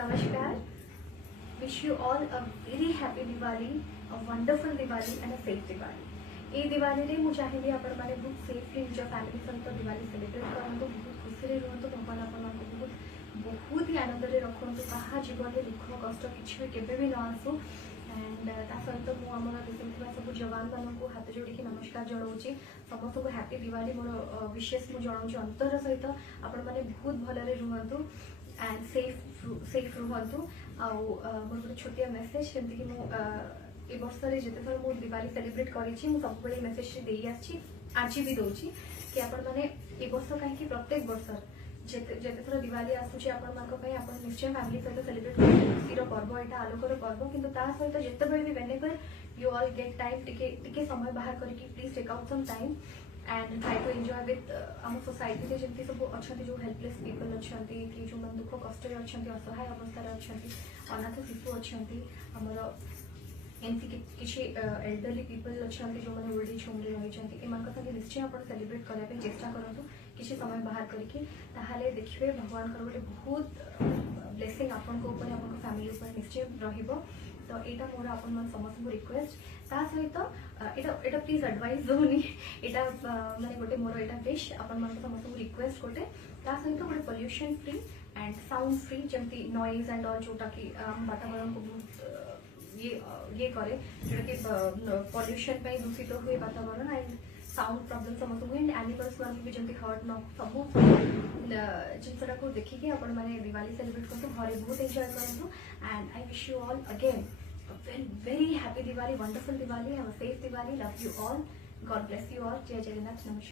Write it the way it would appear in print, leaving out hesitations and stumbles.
Namaskar. Wish you all a very happy Diwali, a wonderful Diwali and a safe Diwali. ये दिवाली रे मुझे चाहिए आपण माने बहुत सेफली निज फैमिली सहित दिवाली सेलिब्रेट करंतु बहुत खुशी रे रहंतु भगवान आपण मानकु बहुत ही आनंद रे रखंतु कहा जीवन रे दुख कष्ट किछि भी केबे भी न आसु एंड ता सहित मु हमर देशे थिबा सब जवान मानकु हाथ जोड़ी के नमस्कार जणाउची समस्त को हैप्पी दिवाली मोर विशेष मु जणाउची अंतर सहित आपण माने बहुत भलरे रहंतु एंड सेफ रुहतु आउ मोर गोटे छोटिया मेसेज जमती कि मु ए वर्ष रे जते थर मु दिवाली सेलिब्रेट करिछि मु सब बेले मेसेज देई आछि आज भी दोछि कि आपण माने ए वर्ष काहे कि प्रत्येक वर्ष जते थर दिवाली आसुछि आपण मानक पय आपण निश्चय फैमिली सहित सेलिब्रेट करछि खुशीर पर्व एटा आलोकर पर्व किंतु ता सहित जते बेले भी whenever you all get time टिके समय बाहर करके please take out some time and try to enjoy with आम सोसाइटी से जमी सब अच्छा जो हेल्पलेस पीपल अच्छा कि जो मन दुख कष्ट अच्छा असहाय अवस्था अच्छा अनाथ शिशु अच्छा आमर एमती किसी एल्डरली पीपल अच्छा जो मैंने ओल्ड एज होम रही एम निश्चय आप सेलिब्रेट करने चेष्टा करूँ किसी समय बाहर करके ताहले देखिए भगवान गोटे बहुत ब्लेसिंग आपण फैमिली निश्चय रहिबो तो यहाँ मोर आपण समस्त रिक्वेस्ट ता सहित एटा प्लीज एडवाइस दूनी यहाँ माने गोटे मोर यहाँ विश आपण समस्त रिक्वेस्ट गोटे ता सहित गोटे pollution free and sound free जमती नॉइज एंड ऑल जोटा कि वातावरण को बहुत ये करे जोटा कि पोल्यूशन पे दूषित हुए वातावरण एंड साउंड प्रॉब्लम समस्त हुए एंड एनिमल्स मान भी जमती हर्ट न सब जिनसा को देखिए आपण माने दिवाली सेलिब्रेट करते घरे बहुत एंजॉय करंतु and I wish you all again very happy Diwali, wonderful Diwali, have a safe Diwali, love you all, God bless you all, Jai Jagannath, Namaskar.